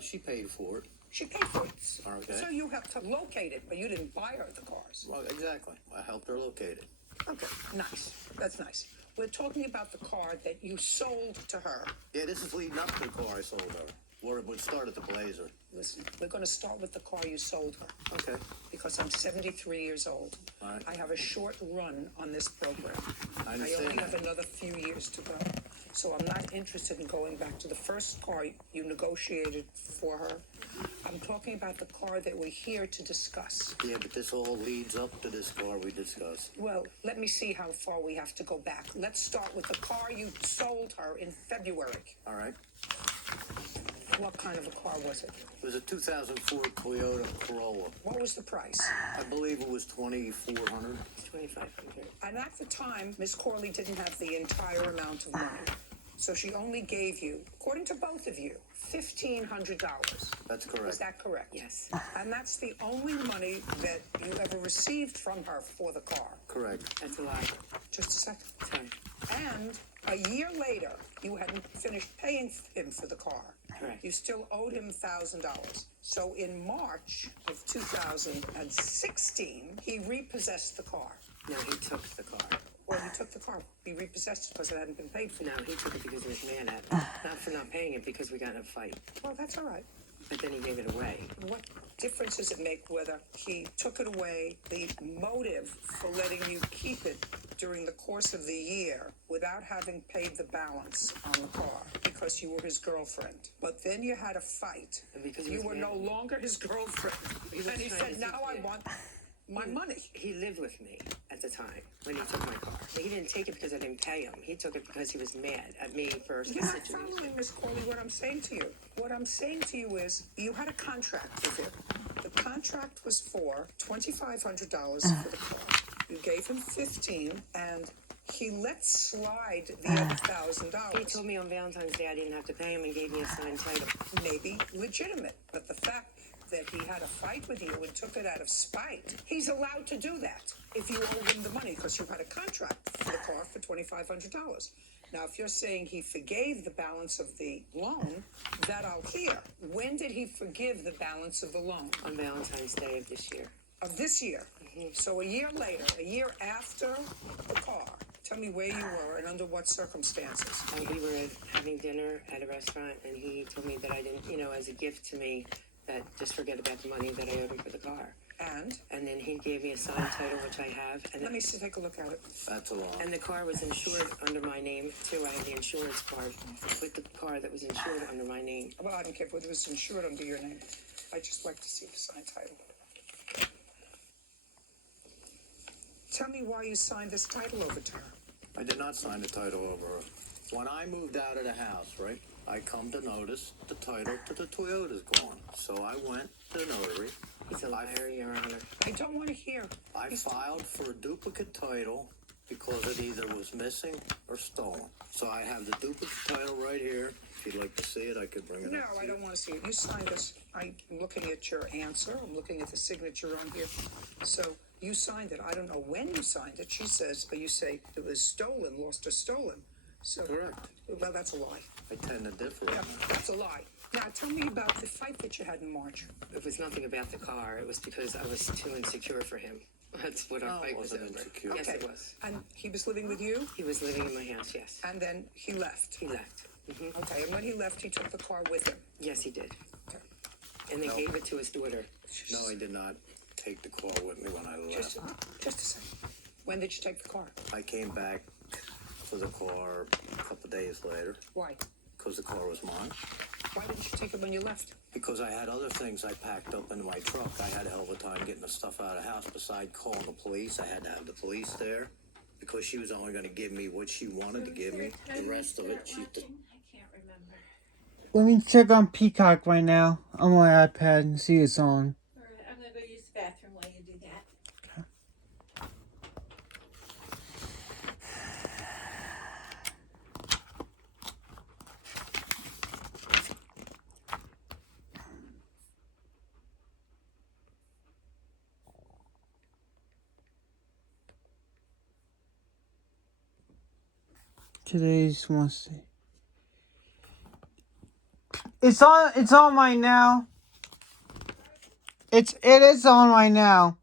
She paid for it. She paid for it. Okay. So you have to locate it, but you didn't buy her the cars. Well, exactly. I helped her locate it. Okay, nice. That's nice. We're talking about the car that you sold to her. Yeah, this is leading up to the car I sold her. Or it would start at the Blazer. Listen, we're going to start with the car you sold her. Okay. Because I'm 73 years old. All right. I have a short run on this program. I understand only have that. another few years to go. So I'm not interested in going back to the first car you negotiated for her. I'm talking about the car that we're here to discuss. Yeah, but this all leads up to this car we discussed. Well, let me see how far we have to go back. Let's start with the car you sold her in February. All right. What kind of a car was it? It was a 2004 Toyota Corolla. What was the price? I believe it was $2,400. $2,500. And at the time, Miss Corley didn't have the entire amount of money. So she only gave you, according to both of you, $1,500. That's correct. Is that correct? Yes. And that's the only money that you ever received from her for the car. Correct. That's a lie. Just a second. Sorry. And a year later, you hadn't finished paying him for the car. Correct. You still owed him $1,000. So in March of 2016, he repossessed the car. No, he took the car. Or he took the car. He repossessed it because it hadn't been paid for. No, he took it because he was mad at me. Not for not paying it, because we got in a fight. Well, that's all right. But then he gave it away. What difference does it make whether he took it away, the motive for letting you keep it during the course of the year without having paid the balance on the car because you were his girlfriend? But then you had a fight. And because he you was were mad. no longer his girlfriend. He was And he trying said, to now I yeah. want my money. He lived with me at the time when he took my car. He didn't take it because I didn't pay him. He took it because he was mad at me for the You're not situation. following, Miss Corley, what I'm saying to you. What I'm saying to you is you had a contract with him. The contract was for $2,500 for the car. You gave him $15,000 and he let slide the other $1,000. He told me on Valentine's Day I didn't have to pay him and gave me a signed title. Maybe legitimate, but the fact that he had a fight with you and took it out of spite, he's allowed to do that if you owe him the money because you had a contract for the car for $2,500. Now, if you're saying he forgave the balance of the loan, that I'll hear. When did he forgive the balance of the loan? On Valentine's Day of this year. Of this year. So a year later, a year after the car, tell me where you were and under what circumstances. We were having dinner at a restaurant, and he told me that I didn't, as a gift to me, that just forget about the money that I owed him for the car. And And then he gave me a signed title, which I have. And let me see, take a look at it. That's a lot. And the car was insured under my name, too. I have the insurance card with the car that was insured under my name. Well, I don't care whether it was insured under your name. I'd just like to see the signed title. Tell me why you signed this title over to her. I did not sign the title over. When I moved out of the house, right, I come to notice the title to the Toyota's gone. So I went to the notary. He's a liar, Your Honor. I don't want to hear. I filed for a duplicate title because it either was missing or stolen. So I have the duplicate title right here. If you'd like to see it, I could bring it No, up. to I you. don't want to see it. You signed this. I'm looking at your answer. I'm looking at the signature on here. So you signed it. I don't know when you signed it. She says, but you say it was stolen, lost or stolen. So, Correct. well, that's a lie. I tend to differ. Yeah, that's a lie. Now, tell me about the fight that you had in March. It was nothing about the car. It was because I was too insecure for him. That's what our No, it fight was over. wasn't insecure. Yes, Okay. it was. And he was living with you, He was living in my house, yes. and then he left. He left. Okay, and when he left, he took the car with him. Yes, he did. Okay. And they No. gave it to his daughter. No, I did not take the car with me when I Just, left. just a second. When did you take the car? I came back for the car a couple days later Why? because the car was mine. Why didn't you take it when you left? Because I had other things I packed up into my truck. I had a hell of a time getting the stuff out of the house. Besides calling the police, I had to have the police there because she was only going to give me what she wanted to give me. The rest of it, she. I can't remember. Let me check on Peacock right now on my iPad and see it's on. All right, I'm gonna go use the bathroom while you do that. Today's Wednesday. It's on. It's on right now. It is on right now.